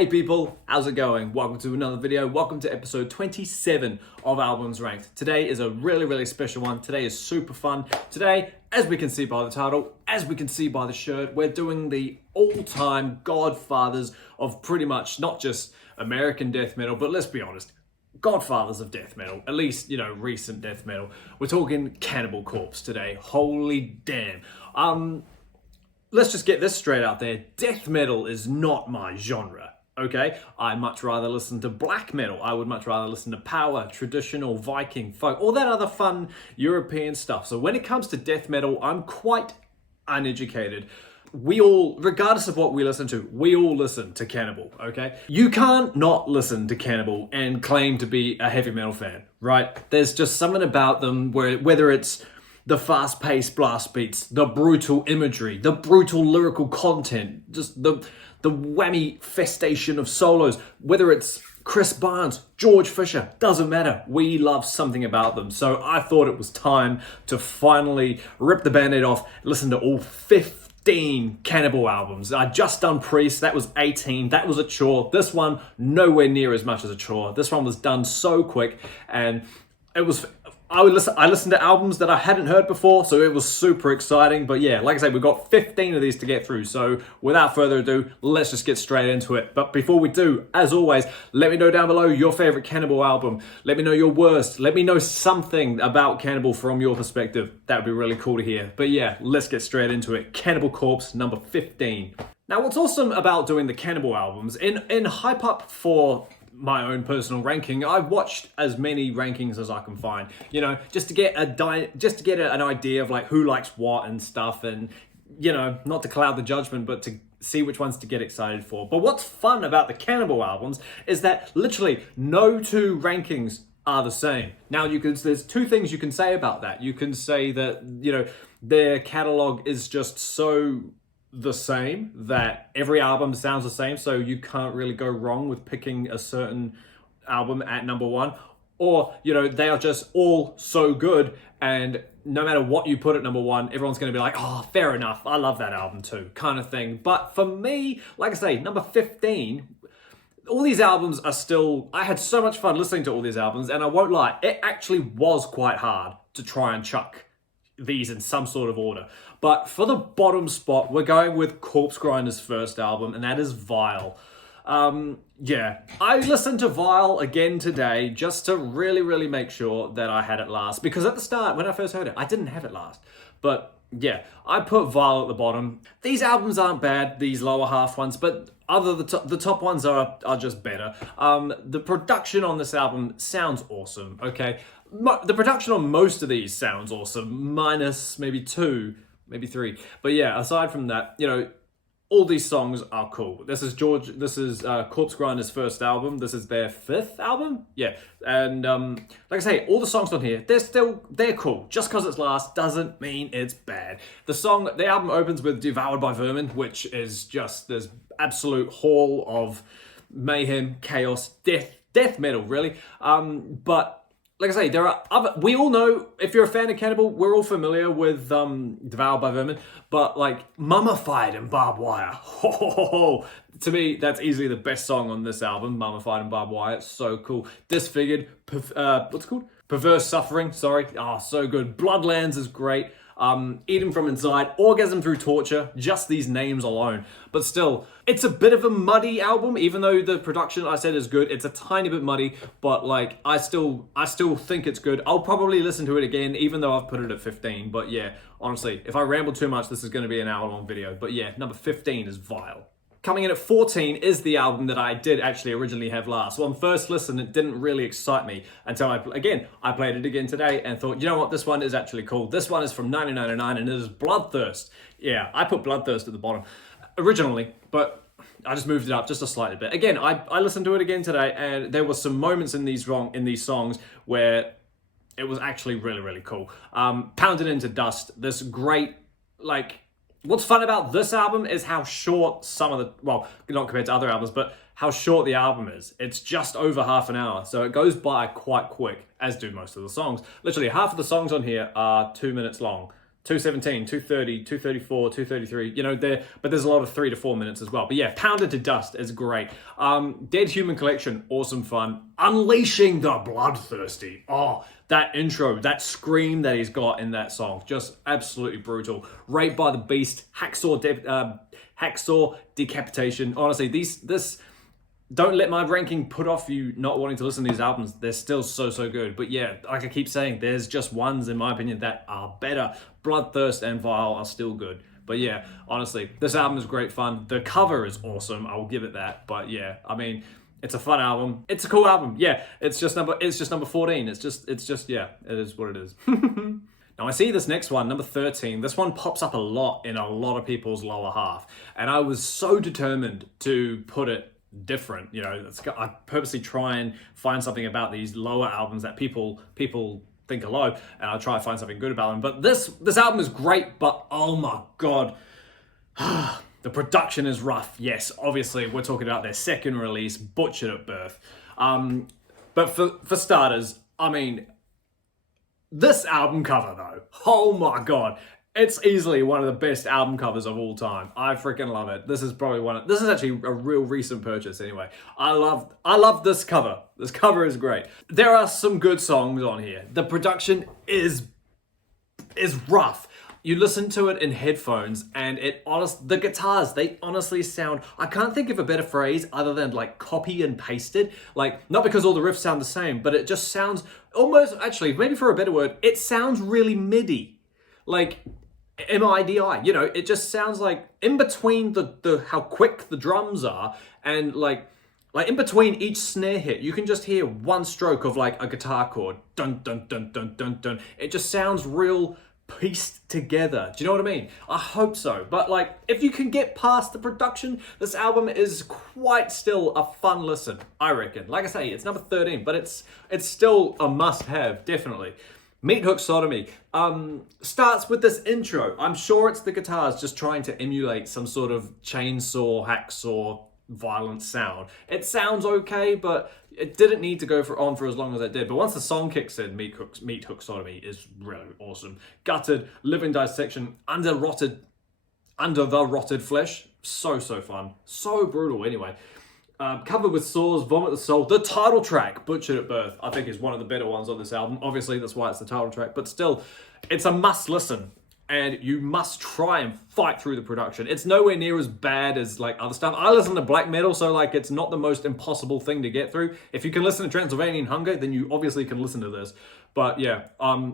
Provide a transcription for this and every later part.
Hey people, how's it going? Welcome to another video. Welcome to episode 27 of Albums Ranked. Today is a really special one. Today is super fun. Today, as we can see by the title, as we can see by the shirt, we're doing the all-time godfathers of pretty much not just American death metal, but let's be honest, godfathers of death metal, at least, recent death metal. We're talking Cannibal Corpse today. Holy damn. Let's just get this straight out there. Death metal is not my genre. Okay, I much rather listen to black metal. I would much rather listen to power, traditional, Viking, folk, all that other fun European stuff. So when it comes to death metal, I'm quite uneducated. We all, regardless of what we listen to, we all listen to Cannibal, okay? You can't not listen to Cannibal and claim to be a heavy metal fan, right? There's just something about them where, whether it's the fast-paced blast beats, the brutal imagery, the brutal lyrical content, just the whammy festation of solos, whether it's Chris Barnes, George Fisher, doesn't matter. We love something about them. So I thought it was time to finally rip the band-aid off, listen to all 15 Cannibal albums. I just done Priest, that was 18, that was a chore. This one, nowhere near as much as a chore. This one was done so quick, and it was... I listened to albums that I hadn't heard before, so it was super exciting. But yeah, like I said, we've got 15 of these to get through. So without further ado, let's just get straight into it. But before we do, as always, let me know down below your favorite Cannibal album. Let me know your worst. Let me know something about Cannibal from your perspective. That would be really cool to hear. But yeah, let's get straight into it. Cannibal Corpse, number 15. Now, what's awesome about doing the Cannibal albums, in hype up for my own personal ranking, I've watched as many rankings as I can find, just to get an idea of like who likes what and stuff, and not to cloud the judgment, but to see which ones to get excited for. But what's fun about the Cannibal albums is that literally no two rankings are the same. Now there's two things you can say about that. You can say that their catalog is just so the same that every album sounds the same, so you can't really go wrong with picking a certain album at number one, or they are just all so good, and no matter what you put at number one, everyone's going to be like, oh, fair enough, I love that album too, kind of thing. But for me, like I say, number 15, all these albums are still, I had so much fun listening to all these albums, and I won't lie, it actually was quite hard to try and chuck these in some sort of order. But for the bottom spot, we're going with Corpse Grinder's first album, and that is Vile. Yeah, I listened to Vile again today just to really make sure that I had it last. Because at the start, when I first heard it, I didn't have it last. But yeah, I put Vile at the bottom. These albums aren't bad, these lower half ones, but the top ones are just better. The production on this album sounds awesome, okay? The production on most of these sounds awesome, minus maybe two, maybe three. But yeah, aside from that, all these songs are cool. This is Corpse Grinder's first album. This is their 5th album. Yeah. And like I say, all the songs on here, they're cool. Just because it's last doesn't mean it's bad. The album opens with Devoured by Vermin, which is just this absolute hall of mayhem, chaos, death metal, really. But like I say, we all know, if you're a fan of Cannibal, we're all familiar with Devoured by Vermin, but like Mummified and Barbed Wire, to me, that's easily the best song on this album, Mummified and Barbed Wire. It's so cool. Disfigured, what's it called? Perverse Suffering, sorry. Oh, so good. Bloodlands is great. Eat From Inside, Orgasm Through Torture, just these names alone. But still, it's a bit of a muddy album, even though the production I said is good. It's a tiny bit muddy, but like I still think it's good. I'll probably listen to it again, even though I've put it at 15. But yeah, honestly, if I ramble too much, this is going to be an hour-long video. But yeah, number 15 is Vile. Coming in at 14 is the album that I did actually originally have last. So on first listen, it didn't really excite me until I played it again today and thought, you know what, this one is actually cool. This one is from 1999 and it is Bloodthirst. Yeah, I put Bloodthirst at the bottom originally, but I just moved it up just a slight bit. Again, I listened to it again today, and there were some moments in these songs where it was actually really cool. Pounded Into Dust, this great, what's fun about this album is how short some of the, well, not compared to other albums, but how short the album is. It's just over half an hour, so it goes by quite quick, as do most of the songs. Literally, half of the songs on here are 2 minutes long. 217, 230, 234, 233, you know, but there's a lot of 3 to 4 minutes as well. But yeah, Pounded to Dust is great. Dead Human Collection, awesome fun. Unleashing the Bloodthirsty. Oh, that intro, that scream that he's got in that song, just absolutely brutal. Raped by the Beast, Hacksaw Decapitation. Honestly, this don't let my ranking put off you not wanting to listen to these albums. They're still so good. But yeah, like I keep saying, there's just ones, in my opinion, that are better. Bloodthirst and Vile are still good. But yeah, honestly, this album is great fun. The cover is awesome. I will give it that. But yeah, I mean, it's a fun album. It's a cool album. Yeah, it's just number 14. It's just yeah, it is what it is. Now I see this next one, number 13. This one pops up a lot in a lot of people's lower half. And I was so determined to put it different. You know, I purposely try and find something about these lower albums that people think are low, and I'll try and find something good about them. But this album is great, but oh my god, the production is rough. Yes, obviously we're talking about their second release, Butchered at Birth. But for starters, I mean, this album cover though, oh my god, it's easily one of the best album covers of all time. I freaking love it. This is probably this is actually a real recent purchase anyway. I love this cover. This cover is great. There are some good songs on here. The production is rough. You listen to it in headphones and the guitars, they honestly sound, I can't think of a better phrase other than like copy and pasted. Like, not because all the riffs sound the same, but it just sounds almost, actually, maybe for a better word, it sounds really MIDI. Like, M-I-D-I, you know, it just sounds like in between the how quick the drums are and like in between each snare hit, you can just hear one stroke of like a guitar chord. Dun, dun, dun, dun, dun, dun. It just sounds real pieced together. Do you know what I mean? I hope so. But like, if you can get past the production, this album is quite still a fun listen, I reckon. Like I say, it's number 13, but it's still a must-have, definitely. Meat Hook Sodomy starts with this intro. I'm sure it's the guitars just trying to emulate some sort of chainsaw, hacksaw, violent sound. It sounds okay, but it didn't need to go on for as long as it did. But once the song kicks in, Meat Hook Sodomy is really awesome. Gutted, living dissection, under the rotted flesh. So fun. So brutal anyway. Covered with Sores, Vomit the Soul. The title track, Butchered at Birth, I think is one of the better ones on this album. Obviously, that's why it's the title track, but still, it's a must listen. And you must try and fight through the production. It's nowhere near as bad as like other stuff. I listen to black metal, so like it's not the most impossible thing to get through. If you can listen to Transylvanian Hunger, then you obviously can listen to this. But yeah,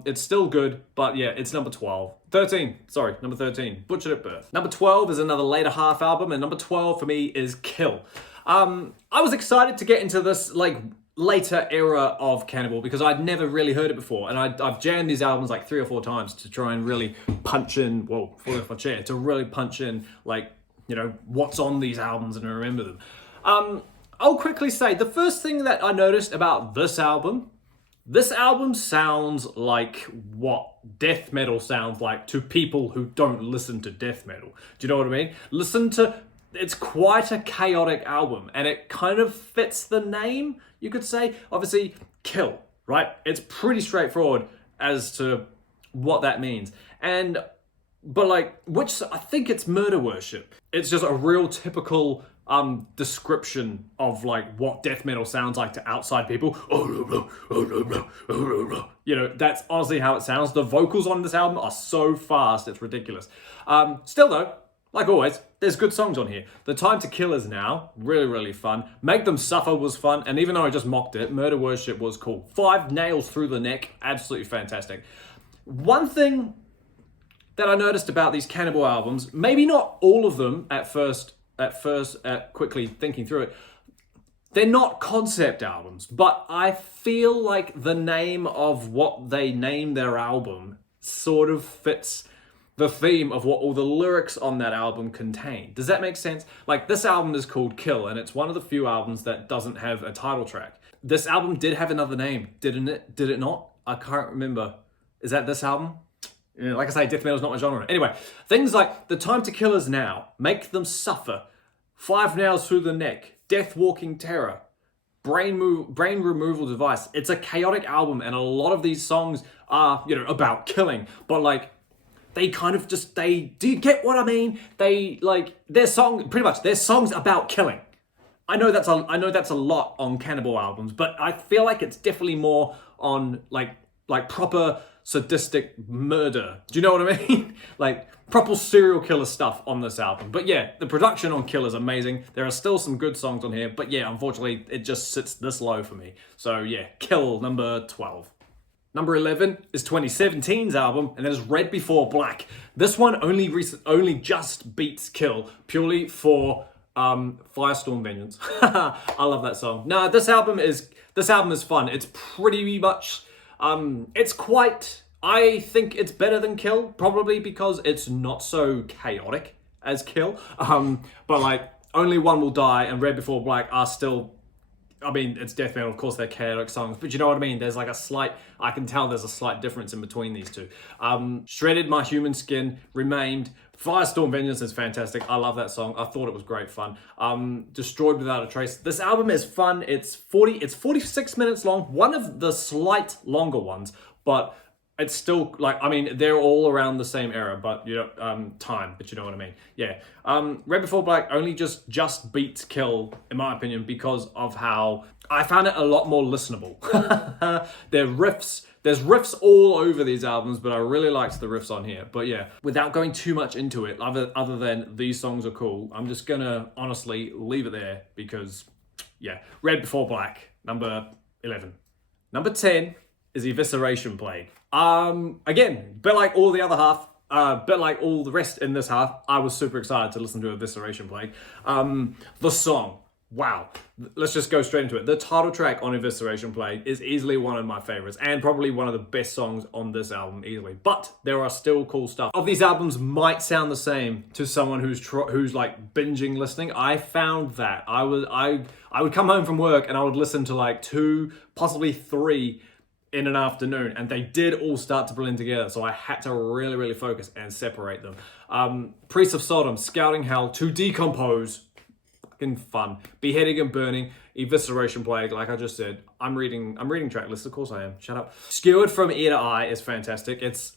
it's still good, but yeah, it's number 12. 13, sorry, number 13, Butchered at Birth. Number 12 is another later half album, and number 12 for me is Kill. I was excited to get into this like later era of Cannibal because I'd never really heard it before, and I've jammed these albums like 3 or 4 times to try and really punch in, whoa, falling off my chair, to really punch in like, you know, what's on these albums and remember them. I'll quickly say, the first thing that I noticed about this album sounds like what death metal sounds like to people who don't listen to death metal. Do you know what I mean? It's quite a chaotic album, and it kind of fits the name, you could say. Obviously, Kill, right? It's pretty straightforward as to what that means. But like, which I think it's murder worship. It's just a real typical description of like what death metal sounds like to outside people. You know, that's honestly how it sounds. The vocals on this album are so fast, it's ridiculous. Still though, like always, there's good songs on here. The Time to Kill Is Now, really fun. Make Them Suffer was fun, and even though I just mocked it, Murder Worship was cool. 5 Nails Through the Neck, absolutely fantastic. One thing that I noticed about these Cannibal albums, maybe not all of them at first, quickly thinking through it, they're not concept albums, but I feel like the name of what they name their album sort of fits the theme of what all the lyrics on that album contain. Does that make sense? Like, this album is called Kill, and it's one of the few albums that doesn't have a title track. This album did have another name, didn't it? Did it not? I can't remember. Is that this album? You know, like I say, death metal is not my genre. Anyway, things like The Time to Kill Is Now, Make Them Suffer, 5 Nails Through the Neck, Death Walking Terror, Brain Removal Device. It's a chaotic album, and a lot of these songs are, you know, about killing, but like, they kind of just, do you get what I mean? They, like, pretty much, their songs about killing. I know that's a lot on Cannibal albums, but I feel like it's definitely more on like proper sadistic murder. Do you know what I mean? Like proper serial killer stuff on this album. But yeah, the production on Kill is amazing. There are still some good songs on here, but yeah, unfortunately, it just sits this low for me. So yeah, Kill, number 12. Number 11 is 2017's album, and that is Red Before Black. This one only just beats Kill purely for Firestorm Vengeance. I love that song. No, this album is fun. It's pretty much I think it's better than Kill, probably because it's not so chaotic as Kill. But like Only One Will Die and Red Before Black are still, I mean, it's death metal, of course they're chaotic songs, but you know what I mean? There's like I can tell there's a slight difference in between these two. Shredded My Human Skin, Remained, Firestorm Vengeance is fantastic. I love that song. I thought it was great fun. Destroyed Without a Trace. This album is fun. It's 46 minutes long. One of the slight longer ones, but it's still like, I mean, they're all around the same era, but you know, time, but you know what I mean. Yeah. Red Before Black only just beats Kill, in my opinion, because of how I found it a lot more listenable. There's riffs all over these albums, but I really liked the riffs on here. But yeah, without going too much into it, other than these songs are cool, I'm just gonna honestly leave it there because, yeah, Red Before Black, number 11. Number 10 is Evisceration Plague. Again, bit like all the other half, bit like all the rest in this half, I was super excited to listen to Evisceration Plague. The song, wow. Let's just go straight into it. The title track on Evisceration Plague is easily one of my favorites and probably one of the best songs on this album easily. But there are still cool stuff. Of these albums might sound the same to someone who's like binging listening. I found that I would come home from work and I would listen to like 2, possibly 3 in an afternoon, and they did all start to blend together, so I had to really focus and separate them. Priest of Sodom, Scouting Hell, To Decompose, fucking fun. Beheading and Burning, Evisceration Plague, like I just said. I'm reading track lists, of course I am, shut up. Skewered from Ear to Eye is fantastic. This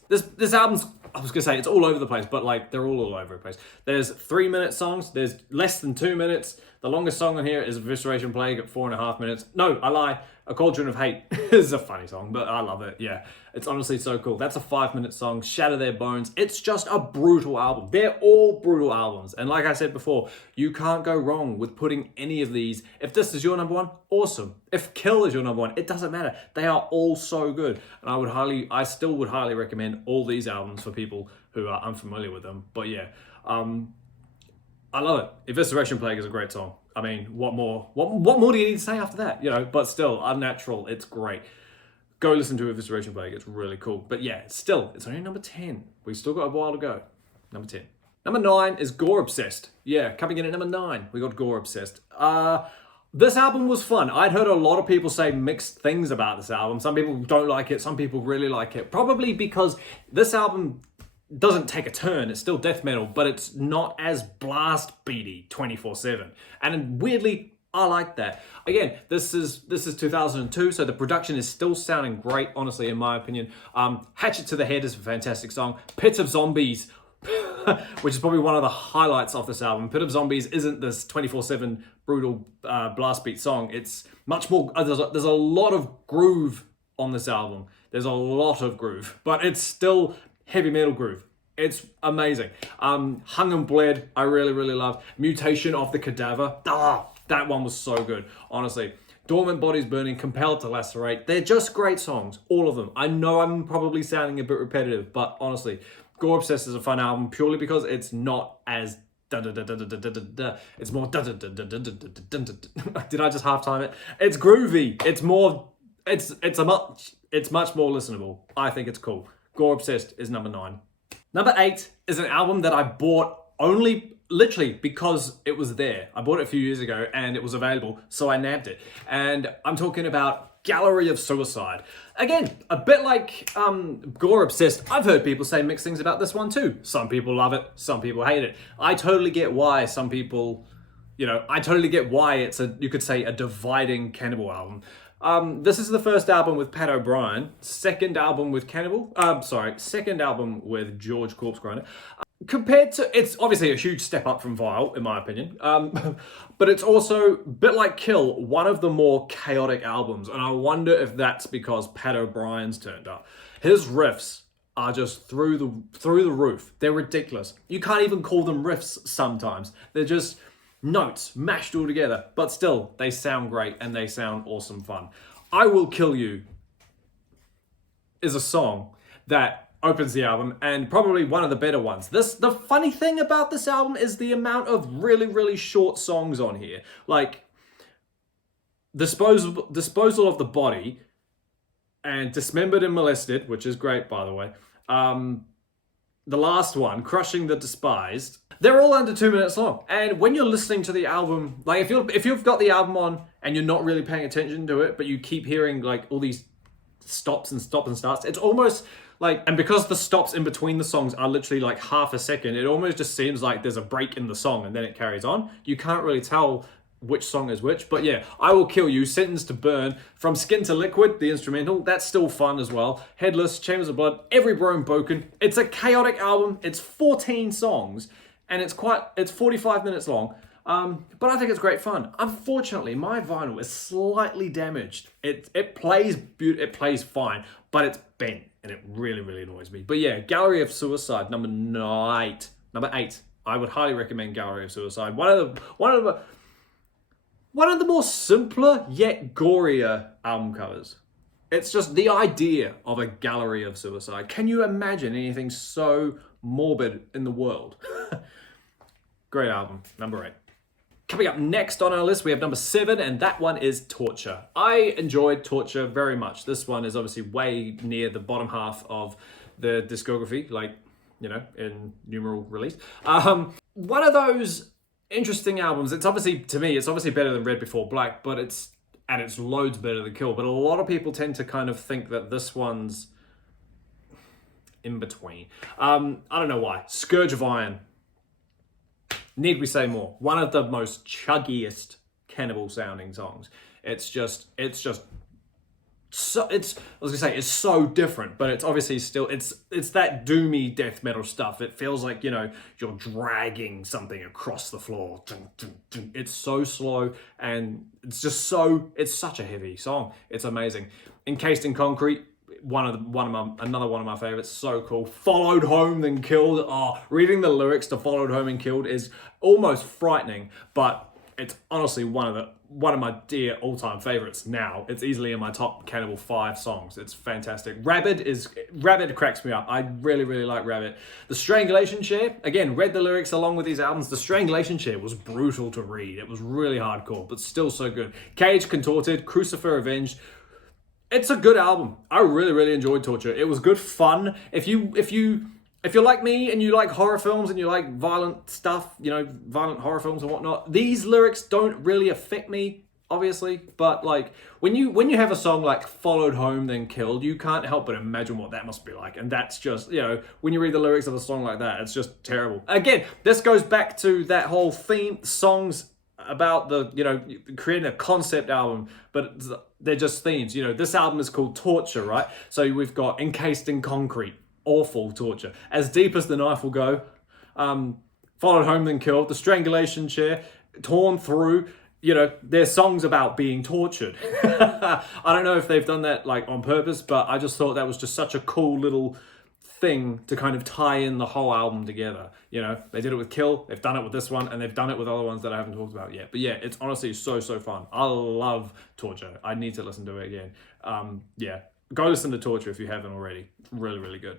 album's, I was gonna say, it's all over the place, but like, they're all over the place. There's 3-minute songs, there's less than 2 minutes. The longest song on here is Evisceration Plague at 4.5 minutes. No, I lie. A Cauldron of Hate is a funny song, but I love it. Yeah, it's honestly so cool. That's a 5-minute song, Shatter Their Bones. It's just a brutal album. They're all brutal albums. And like I said before, you can't go wrong with putting any of these. If this is your number one, awesome. If Kill is your number one, it doesn't matter. They are all so good. And I still would highly recommend all these albums for people who are unfamiliar with them. But yeah, I love it. Evisceration Plague is a great song. I mean, what more do you need to say after that? You know, but still, Unnatural, it's great. Go listen to Evisceration Plague, it's really cool. But yeah, still, it's only number 10. We've still got a while to go. Number 10. Number 9 is Gore Obsessed. Yeah, coming in at number 9, we got Gore Obsessed. This album was fun. I'd heard a lot of people say mixed things about this album. Some people don't like it, some people really like it. Probably because this album doesn't take a turn. It's still death metal, but it's not as blast beaty 24/7. And weirdly, I like that. Again, this is 2002, so the production is still sounding great, honestly, in my opinion. Hatchet to the Head is a fantastic song. Pit of Zombies, which is probably one of the highlights of this album. Pit of Zombies isn't this 24/7 brutal blast beat song. It's much more, there's a lot of groove on this album. There's a lot of groove, but it's still heavy metal groove. It's amazing. Hung and Bled, I really love. Mutation of the Cadaver. That one was so good, honestly. Dormant Bodies Burning, Compelled to Lacerate. They're just great songs, all of them. I know I'm probably sounding a bit repetitive, but honestly, Gore Obsessed is a fun album purely because it's not as it's more did I just half time it? It's groovy. It's more, it's much more listenable. I think it's cool. Gore Obsessed is number 9. Number 8 is an album that I bought only literally because it was there. I bought it a few years ago and it was available, so I nabbed it. And I'm talking about Gallery of Suicide. Again, a bit like Gore Obsessed, I've heard people say mixed things about this one too. Some people love it, some people hate it. I totally get why some people, you know, I totally get why it's you could say a dividing Cannibal album. This is the first album with Pat O'Brien, second album with Cannibal, second album with George Corpsegrinder. Compared to, it's obviously a huge step up from Vile, in my opinion, but it's also, a bit like Kill, one of the more chaotic albums, and I wonder if that's because Pat O'Brien's turned up. His riffs are just through the roof. They're ridiculous. You can't even call them riffs sometimes. They're just notes mashed all together, but still, they sound great and they sound awesome fun. I Will Kill You is a song that opens the album, and probably one of the better ones. The funny thing about this album is the amount of really, really short songs on here. Like, Disposal of the Body, and Dismembered and Molested, which is great, by the way. The last one, Crushing the Despised. They're all under 2 minutes long. And when you're listening to the album, like if you've got the album on and you're not really paying attention to it, but you keep hearing like all these stops and starts, it's almost like, and because the stops in between the songs are literally like half a second, it almost just seems like there's a break in the song and then it carries on. You can't really tell which song is which, but yeah, I Will Kill You, Sentenced to Burn, From Skin to Liquid, the instrumental, that's still fun as well. Headless, Chambers of Blood, Every Bone Broken. It's a chaotic album. It's 14 songs and it's 45 minutes long. But I think it's great fun. Unfortunately, my vinyl is slightly damaged. It plays fine, but it's bent and it really, really annoys me. But yeah, Gallery of Suicide, number 8. I would highly recommend Gallery of Suicide. One of the more simpler yet gorier album covers. It's just the idea of a Gallery of Suicide. Can you imagine anything so morbid in the world? Great album, number 8. Coming up next on our list, we have number 7, and that one is Torture. I enjoyed Torture very much. This one is obviously way near the bottom half of the discography, like, you know, in numeral release. One of those interesting albums. It's obviously, to me, it's obviously better than Red Before Black, but it's loads better than Kill. But a lot of people tend to kind of think that this one's in between. I don't know why. Scourge of Iron. Need we say more? One of the most chuggiest Cannibal sounding songs. It's so different, but it's obviously still, it's that doomy death metal stuff. It feels like, you know, you're dragging something across the floor. It's so slow and it's such a heavy song. It's amazing. Encased in Concrete, another one of my favorites. So cool. Followed Home Then Killed. Oh, reading the lyrics to Followed Home and Killed is almost frightening, but it's honestly one of my dear all-time favorites now. It's easily in my top Cannibal 5 songs. It's fantastic. Rabid cracks me up. I really, really like Rabid. The Strangulation Chair, again, read the lyrics along with these albums. The Strangulation Chair was brutal to read. It was really hardcore, but still so good. Cage Contorted, Crucifer Avenged. It's a good album. I really, really enjoyed Torture. It was good fun. If you're like me and you like horror films and you like violent stuff, you know, violent horror films and whatnot, these lyrics don't really affect me, obviously. But like when you have a song like Followed Home Then Killed, you can't help but imagine what that must be like. And that's just, you know, when you read the lyrics of a song like that, it's just terrible. Again, this goes back to that whole theme, songs about the, you know, creating a concept album, but they're just themes. You know, this album is called Torture, right? So we've got Encased in Concrete, awful torture. As Deep as the Knife Will Go, Followed Home Then Killed, The Strangulation Chair, Torn Through. You know, they're songs about being tortured. I don't know if they've done that like on purpose, but I just thought that was just such a cool little thing to kind of tie in the whole album together. You know, they did it with Kill, they've done it with this one, and they've done it with other ones that I haven't talked about yet. But yeah, it's honestly so fun. I love Torture. I need to listen to it again. Yeah, go listen to Torture if you haven't already. Really, really good.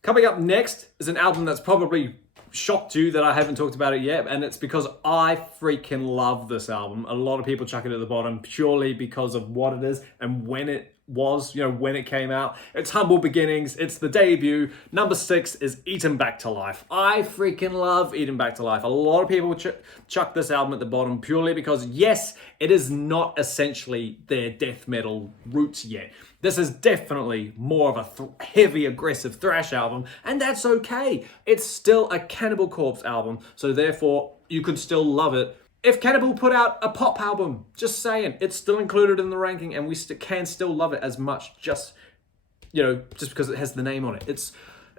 Coming up next is an album that's probably shocked you that I haven't talked about it yet, and it's because I freaking love this album. A lot of people chuck it at the bottom purely because of what it is and when it was, you know, when it came out. It's Humble Beginnings. It's the debut. Number 6 is Eaten Back to Life. I freaking love Eaten Back to Life. A lot of people chuck this album at the bottom purely because, yes, it is not essentially their death metal roots yet. This is definitely more of a heavy, aggressive thrash album, and that's okay. It's still a Cannibal Corpse album, so therefore you could still love it If Cannibal put out a pop album, just saying, it's still included in the ranking and we can still love it as much just, just because it has the name on it.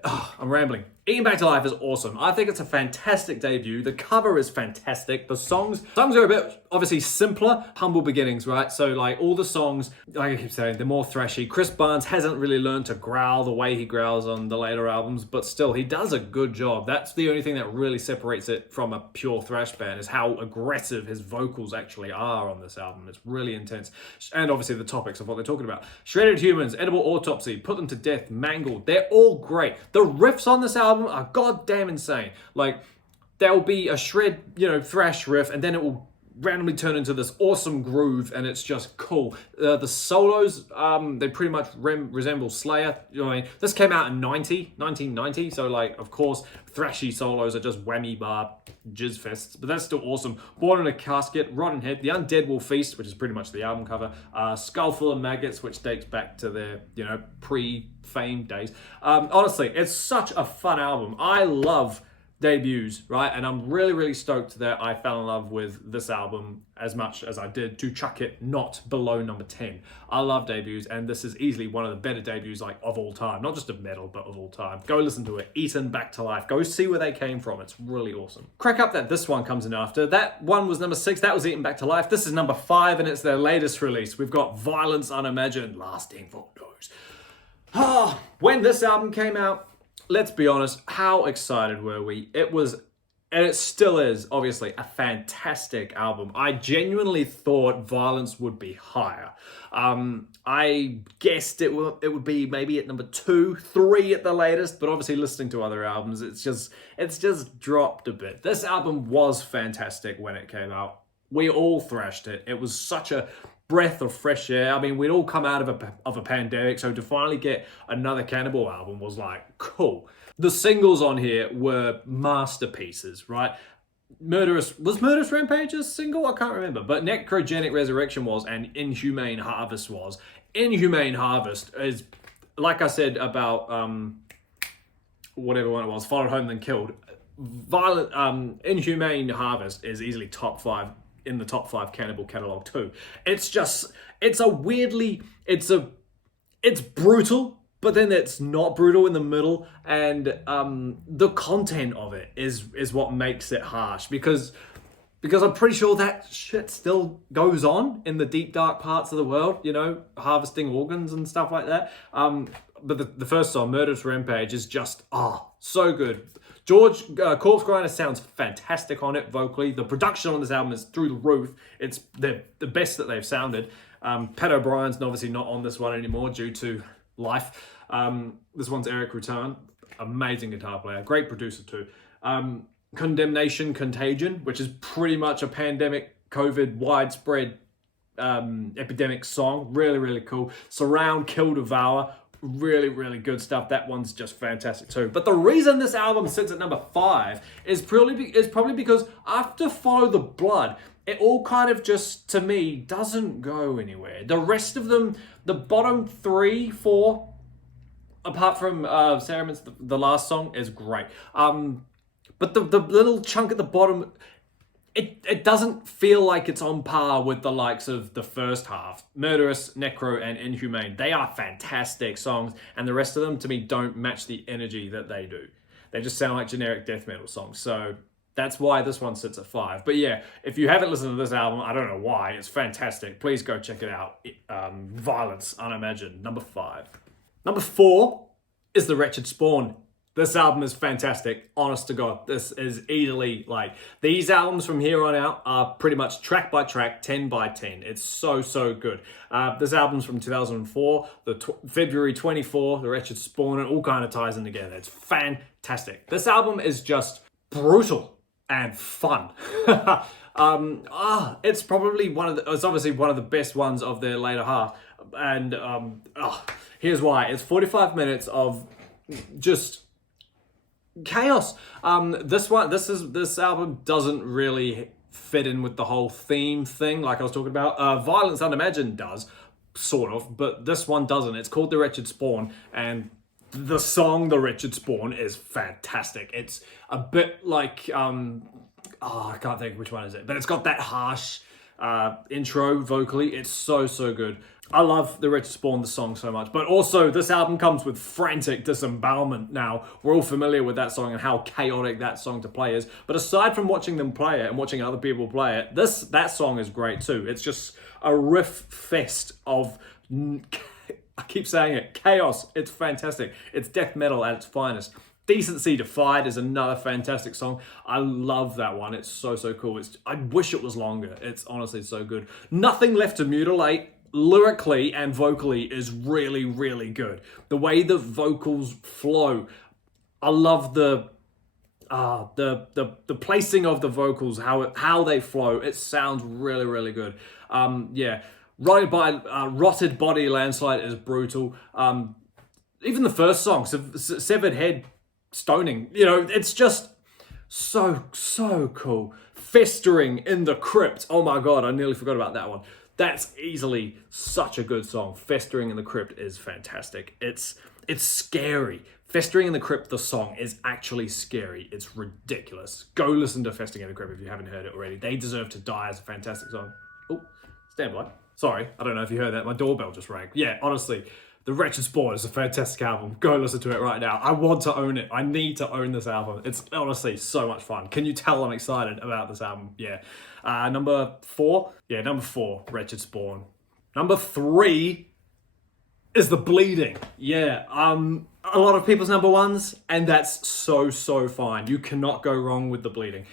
I'm rambling. Eating Back to Life is awesome. I think it's a fantastic debut. The cover is fantastic. The songs are a bit, obviously, simpler. Humble beginnings, right? So, like, all the songs, like I keep saying, they're more thrashy. Chris Barnes hasn't really learned to growl the way he growls on the later albums, but still, he does a good job. That's the only thing that really separates it from a pure thrash band, is how aggressive his vocals actually are on this album. It's really intense. And obviously, the topics of what they're talking about. Shredded Humans, Edible Autopsy, Put Them to Death, Mangled. They're all great. The riffs on this album are goddamn insane. Like, there'll be a shred, thrash riff, and then it will randomly turn into this awesome groove, and it's just cool. The solos, they pretty much resemble Slayer. You know what I mean? This came out in 1990, so, like, of course, thrashy solos are just whammy bar jizz fests, but that's still awesome. Born in a Casket, Rotten Head, The Undead Will Feast, which is pretty much the album cover, Skull Full of Maggots, which dates back to their, pre-fame days. Honestly, it's such a fun album. I love debuts, right? And I'm really, really stoked that I fell in love with this album as much as I did to chuck it not below number 10. I love debuts, and this is easily one of the better debuts, like, of all time. Not just of metal, but of all time. Go listen to it. Eaten Back to Life. Go see where they came from. It's really awesome. Crack up that this one comes in after. That one was number 6. That was Eaten Back to Life. This is number 5, and it's their latest release. We've got Violence Unimagined, Lasting Photos. When this album came out, let's be honest, how excited were we? It was, and it still is, obviously, a fantastic album. I genuinely thought Violence would be higher. I guessed it would be maybe at number 2, 3 at the latest, but obviously listening to other albums, it's just dropped a bit. This album was fantastic when it came out. We all thrashed it. It was such a breath of fresh air. I mean, we'd all come out of a pandemic, so to finally get another Cannibal album was like, cool. The singles on here were masterpieces, right? Murderous Rampage a single? I can't remember, but Necrogenic Resurrection was, and Inhumane Harvest was. Inhumane Harvest is, like I said about whatever one it was, Followed Home Then Killed. Inhumane Harvest is easily in the top 5 Cannibal catalog too. It's brutal, but then it's not brutal in the middle, and the content of it is what makes it harsh, because I'm pretty sure that shit still goes on in the deep dark parts of the world, harvesting organs and stuff like that. But the first song, Murderous Rampage, is just so good. George Corpse Grinder sounds fantastic on it vocally. The production on this album is through the roof. It's the best that they've sounded. Pat O'Brien's obviously not on this one anymore due to life. This one's Eric Rutan, amazing guitar player, great producer too. Condemnation Contagion, which is pretty much a pandemic, COVID, widespread epidemic song. Really, really cool. Surround, Kill, Devour. Really, really good stuff. That one's just fantastic too. But the reason this album sits at number 5 is probably because after Follow the Blood, it all kind of just, to me, doesn't go anywhere. The rest of them, the bottom 3, 4, apart from Cerements, the last song, is great. But the little chunk at the bottom, it doesn't feel like it's on par with the likes of the first half. Murderous, Necro, and Inhumane. They are fantastic songs, and the rest of them, to me, don't match the energy that they do. They just sound like generic death metal songs. So that's why this one sits at 5. But yeah, if you haven't listened to this album, I don't know why, it's fantastic. Please go check it out. Violence Unimagined, number 5. Number 4 is The Wretched Spawn. This album is fantastic, honest to God. This is easily, these albums from here on out are pretty much track by track, 10 by 10. It's so, so good. This album's from 2004, February 24, The Wretched Spawn, and all kind of ties in together. It's fantastic. This album is just brutal and fun. It's probably it's obviously one of the best ones of their later half. And here's why. It's 45 minutes of just chaos. This album doesn't really fit in with the whole theme thing like I was talking about. Violence Unimagined does, sort of, but this one doesn't. It's called The Wretched Spawn, and the song The Wretched Spawn is fantastic. It's a bit like I can't think which one is it, but it's got that harsh intro vocally. It's so good. I love the Wretched Spawn, the song, so much. But also, this album comes with frantic disembowelment now. We're all familiar with that song and how chaotic that song to play is. But aside from watching them play it and watching other people play it, that song is great too. It's just a riff fest of, I keep saying it, chaos. It's fantastic. It's death metal at its finest. Decency Defied is another fantastic song. I love that one. It's so cool. I wish it was longer. It's honestly so good. Nothing Left to Mutilate, lyrically and vocally, is really good. The way the vocals flow, I love the placing of the vocals, how they flow. It sounds really good. Yeah, Rotted Body Landslide is brutal. Even the first song, Severed Head Stoning, you know, it's just so cool. Festering in the Crypt. Oh my god, I nearly forgot about that one. That's easily such a good song. Festering in the Crypt is fantastic. It's scary. Festering in the Crypt, the song, is actually scary. It's ridiculous. Go listen to Festering in the Crypt if you haven't heard it already. They Deserve to Die is a fantastic song. Oh, stand by. Sorry, I don't know if you heard that. My doorbell just rang. Yeah, honestly, The Wretched Spawn is a fantastic album. Go listen to it right now. I want to own it. I need to own this album. It's honestly so much fun. Can you tell I'm excited about this album? Yeah. Number 4? Yeah, number 4, Wretched Spawn. Number 3 is The Bleeding. Yeah, a lot of people's number ones, and that's so fine. You cannot go wrong with The Bleeding.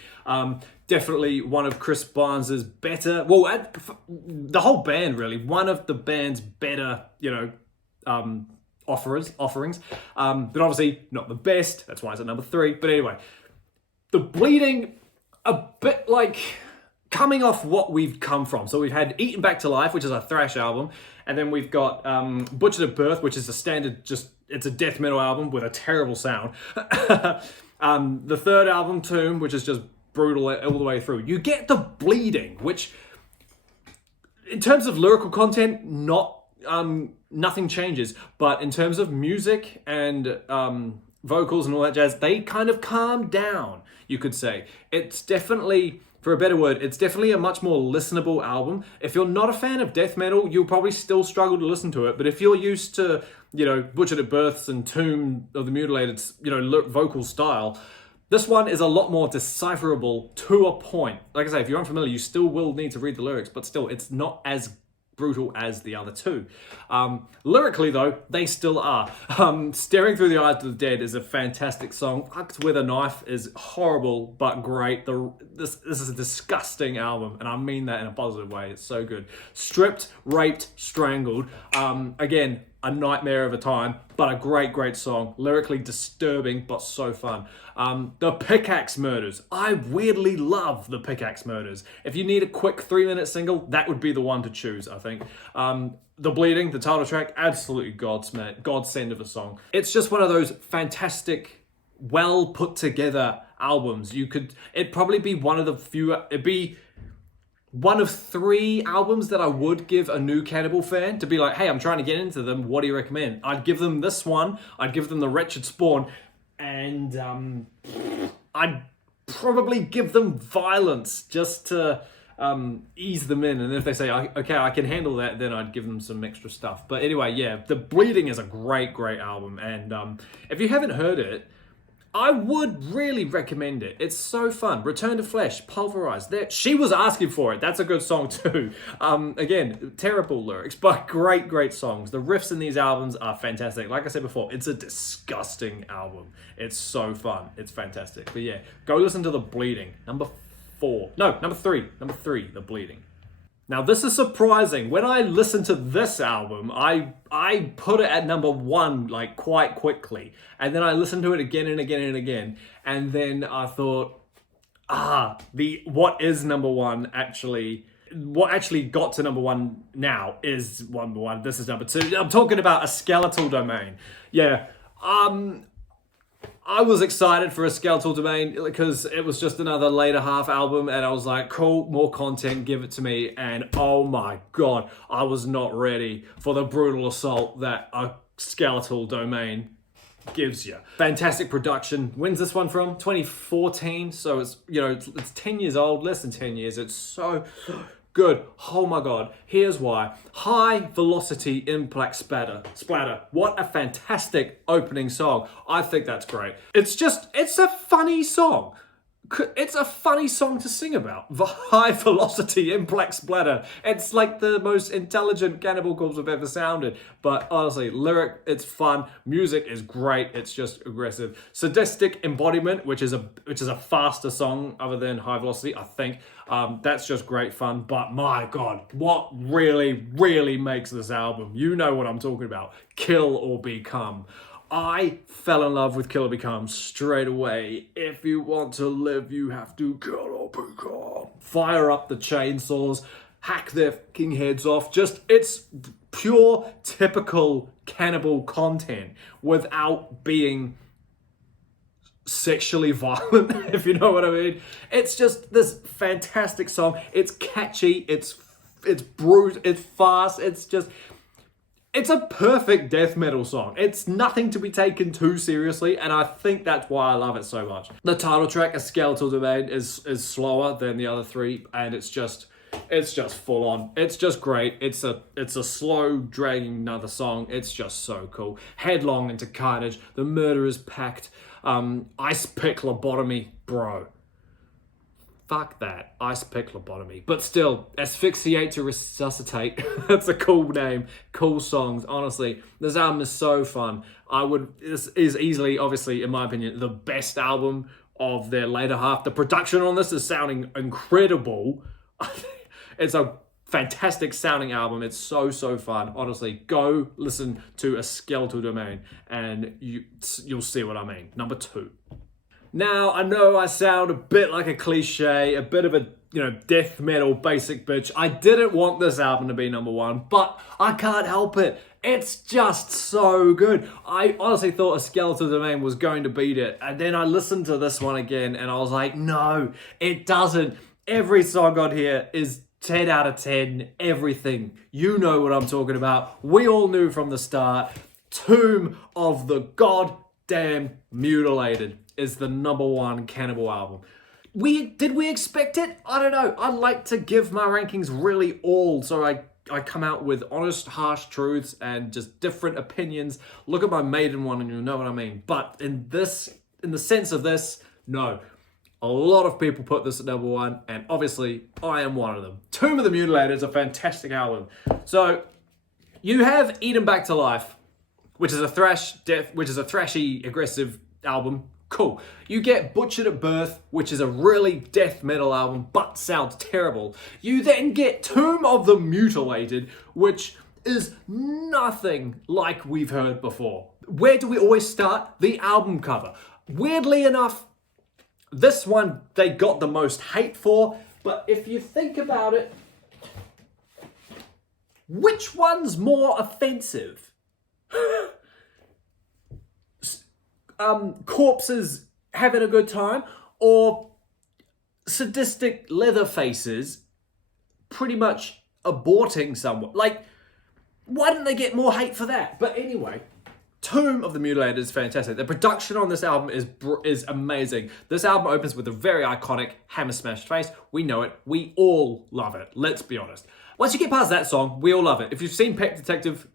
Definitely one of Chris Barnes's better, well, the whole band really, one of the band's better, you know, offerings. But obviously not the best. That's why it's at number 3. But anyway, The Bleeding, a bit like coming off what we've come from. So we've had Eaten Back to Life, which is a thrash album. And then we've got Butchered at Birth, which is a standard, it's a death metal album with a terrible sound. The third album, Tomb, which is just brutal all the way through. You get The Bleeding, which in terms of lyrical content, nothing changes. But in terms of music and vocals and all that jazz, they kind of calm down, you could say. It's definitely, for a better word, it's definitely a much more listenable album. If you're not a fan of death metal, you'll probably still struggle to listen to it. But if you're used to, you know, Butchered at Births and Tomb of the Mutilated, you know, vocal style, this one is a lot more decipherable to a point. Like I say, if you're unfamiliar, you still will need to read the lyrics, but still, it's not as brutal as the other two. Lyrically though, they still are. Staring Through the Eyes of the Dead is a fantastic song. Fucked with a Knife is horrible but great. This is a disgusting album, and I mean that in a positive way. It's so good. Stripped, Raped, Strangled. Again, a nightmare of a time, but a great song. Lyrically disturbing, but so fun. The Pickaxe Murders. I weirdly love The Pickaxe Murders. If you need a quick 3-minute single, that would be the one to choose, I think. The Bleeding, the title track, absolutely godsend of a song. It's just one of those fantastic, well put together albums. It'd probably be one of the few, it'd be one of 3 albums that I would give a new Cannibal fan to be like, hey, I'm trying to get into them. What do you recommend? I'd give them this one. I'd give them The Wretched Spawn. And I'd probably give them Violence just to ease them in. And if they say, okay, I can handle that, then I'd give them some extra stuff. But anyway, yeah, The Bleeding is a great album. And if you haven't heard it, I would really recommend it. It's so fun. Return to Flesh, Pulverized. She was asking for it. That's a good song too. Again, terrible lyrics, but great songs. The riffs in these albums are fantastic. Like I said before, it's a disgusting album. It's so fun. It's fantastic. But yeah, go listen to The Bleeding. Number 3. Number 3, The Bleeding. Now this is surprising. When I listened to this album, I put it at number 1 like quite quickly. And then I listened to it again and again. And then I thought, what is number 1 actually, what actually got to number 1 now is number 1. This is number 2. I'm talking about A Skeletal Domain. Yeah. I was excited for A Skeletal Domain because it was just another later half album, and I was like, cool, more content, give it to me. And oh my god, I was not ready for the brutal assault that A Skeletal Domain gives you. Fantastic production. When's this one from? 2014. So it's, you know, it's 10 years old, less than 10 years. It's so good. Oh my God. Here's why. High velocity impact splatter. What a fantastic opening song. I think that's great. It's a funny song. It's a funny song to sing about. The high velocity impact splatter. It's like the most intelligent Cannibal Corpse I've ever sounded. But honestly, lyric, it's fun. Music is great. It's just aggressive. Sadistic embodiment, which is a faster song other than high velocity, I think. That's just great fun. But my God, what really, really makes this album? You know what I'm talking about. Kill or Become. I fell in love with Kill or Become straight away. If you want to live, you have to kill or become. Fire up the chainsaws, hack their fucking heads off. It's pure, typical cannibal content without being sexually violent, if you know what I mean. It's just this fantastic song. It's catchy, it's brute, it's fast, it's a perfect death metal song. It's nothing to be taken too seriously, and I think that's why I love it so much. The title track, A Skeletal Domain, is slower than the other three, and it's just full on. It's just great. It's a slow, dragging another song. It's just so cool. Headlong into carnage. The murder is packed. Ice pick lobotomy, bro. Fuck that. Ice pick lobotomy. But still, asphyxiate to resuscitate. That's a cool name. Cool songs. Honestly, this album is so fun. This is easily, obviously, in my opinion, the best album of their later half. The production on this is sounding incredible. It's a fantastic sounding album. It's so fun. Honestly, go listen to A Skeletal Domain and you'll see what I mean. Number 2. Now, I know I sound a bit like a cliche, a bit of a, death metal basic bitch. I didn't want this album to be number 1, but I can't help it. It's just so good. I honestly thought A Skeletal Domain was going to beat it. And then I listened to this one again and I was like, no, it doesn't. Every song on here is 10 out of 10, everything. You know what I'm talking about. We all knew from the start. Tomb of the Goddamn Mutilated is the number 1 Cannibal album. Did we expect it? I don't know. I like to give my rankings really all, so I come out with honest, harsh truths and just different opinions. Look at my maiden one and you'll know what I mean. But in the sense of this, no. A lot of people put this at number 1, and obviously I am one of them. Tomb of the Mutilated is a fantastic album. So you have Eat 'Em Back to Life, which is a thrashy, aggressive album. Cool. You get Butchered at Birth, which is a really death metal album, but sounds terrible. You then get Tomb of the Mutilated, which is nothing like we've heard before. Where do we always start? The album cover. Weirdly enough, this one they got the most hate for, but if you think about it, which one's more offensive? Corpses having a good time, or sadistic leather faces pretty much aborting someone? Like, why didn't they get more hate for that? But anyway, Tomb of the Mutilated is fantastic. The production on this album is amazing. This album opens with a very iconic hammer smashed face. We know it. We all love it. Let's be honest. Once you get past that song, we all love it. If you've seen Pet Detective,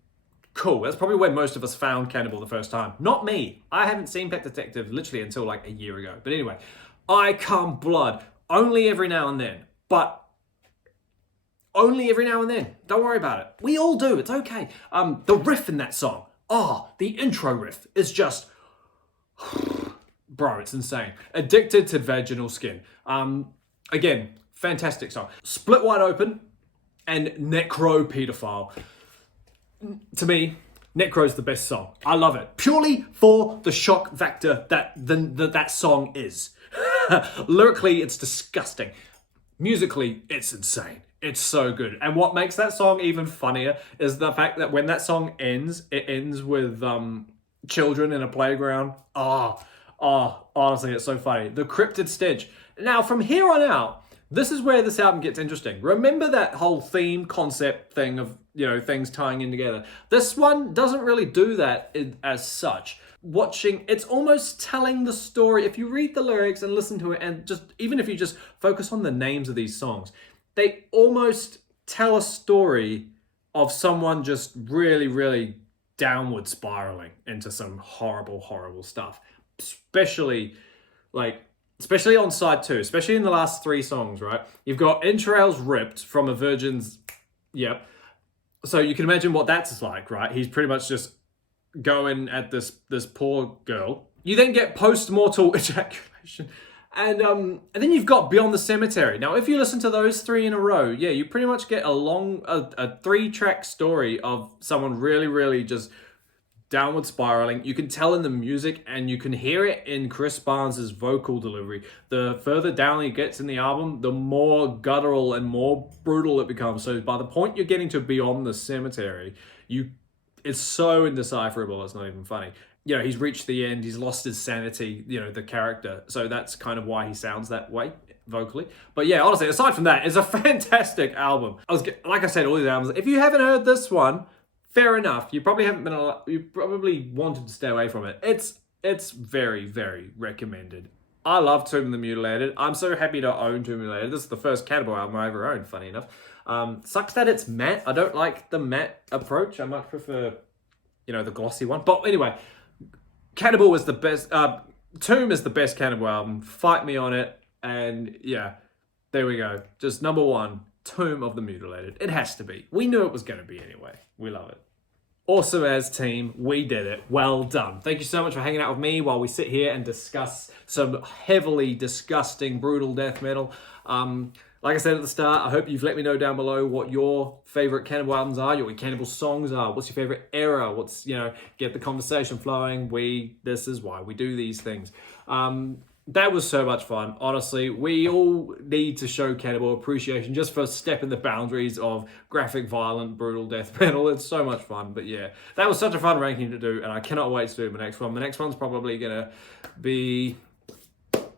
cool. That's probably where most of us found Cannibal the first time. Not me. I haven't seen Pet Detective literally until like a year ago. But anyway, I Come Blood. Only every now and then. But only every now and then. Don't worry about it. We all do. It's okay. The riff in that song. The intro riff is just... Bro, it's insane. Addicted to Vaginal Skin. Again, fantastic song. Split Wide Open and Necro Pedophile. To me, Necro's the best song. I love it. Purely for the shock factor that song is. Lyrically, it's disgusting. Musically, it's insane. It's so good. And what makes that song even funnier is the fact that when that song ends, it ends with children in a playground. Honestly, it's so funny. The Cryptid Stench. Now, from here on out, This is where this album gets interesting. Remember that whole theme concept thing of, things tying in together. This one doesn't really do that as such. It's almost telling the story. If you read the lyrics and listen to it, and even if you just focus on the names of these songs, they almost tell a story of someone just really, really downward spiraling into some horrible, horrible stuff. Especially on side 2, especially in the last 3 songs, right? You've got entrails ripped from a virgin's, yep. So you can imagine what that's like, right? He's pretty much just going at this poor girl. You then get post-mortal ejaculation. And then you've got Beyond the Cemetery. Now, if you listen to those 3 in a row, yeah, you pretty much get a 3-track story of someone really, really just downward spiraling. You can tell in the music, and you can hear it in Chris Barnes' vocal delivery. The further down he gets in the album, the more guttural and more brutal it becomes. So by the point you're getting to Beyond the Cemetery, it's so indecipherable, it's not even funny. He's reached the end, he's lost his sanity, the character. So that's kind of why he sounds that way vocally. But yeah, honestly, aside from that, it's a fantastic album. Like I said, all these albums, if you haven't heard this one, fair enough. You probably wanted to stay away from it. It's very, very recommended. I love Tomb of the Mutilated. I'm so happy to own Tomb of the Mutilated. This is the first Cannibal album I ever owned, funny enough. Sucks that it's matte. I don't like the matte approach. I much prefer, the glossy one. But anyway, Cannibal was the best. Tomb is the best Cannibal album. Fight me on it. And yeah, there we go. Just number 1, Tomb of the Mutilated. It has to be. We knew it was going to be anyway. We love it. Awesome as team, we did it. Well done. Thank you so much for hanging out with me while we sit here and discuss some heavily disgusting, brutal death metal. Like I said at the start, I hope you've let me know down below what your favorite Cannibal albums are, your Cannibal songs are. What's your favorite era? Get the conversation flowing. This is why we do these things. That was so much fun. Honestly, we all need to show Cannibal appreciation just for stepping the boundaries of graphic, violent, brutal death metal. It's so much fun. But yeah, that was such a fun ranking to do, and I cannot wait to do my next one. My next one's probably going to be...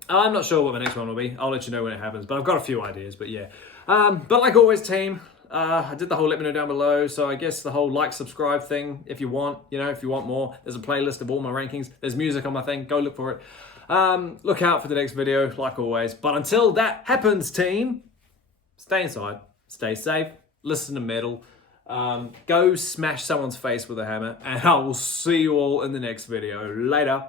I'm not sure what my next one will be. I'll let you know when it happens, but I've got a few ideas, but yeah. But like always, team, I did the whole let me know down below, so I guess the whole like, subscribe thing, if you want, if you want more, there's a playlist of all my rankings. There's music on my thing. Go look for it. Look out for the next video, like always. But until that happens, team, stay inside, stay safe, listen to metal, go smash someone's face with a hammer, and I will see you all in the next video. Later.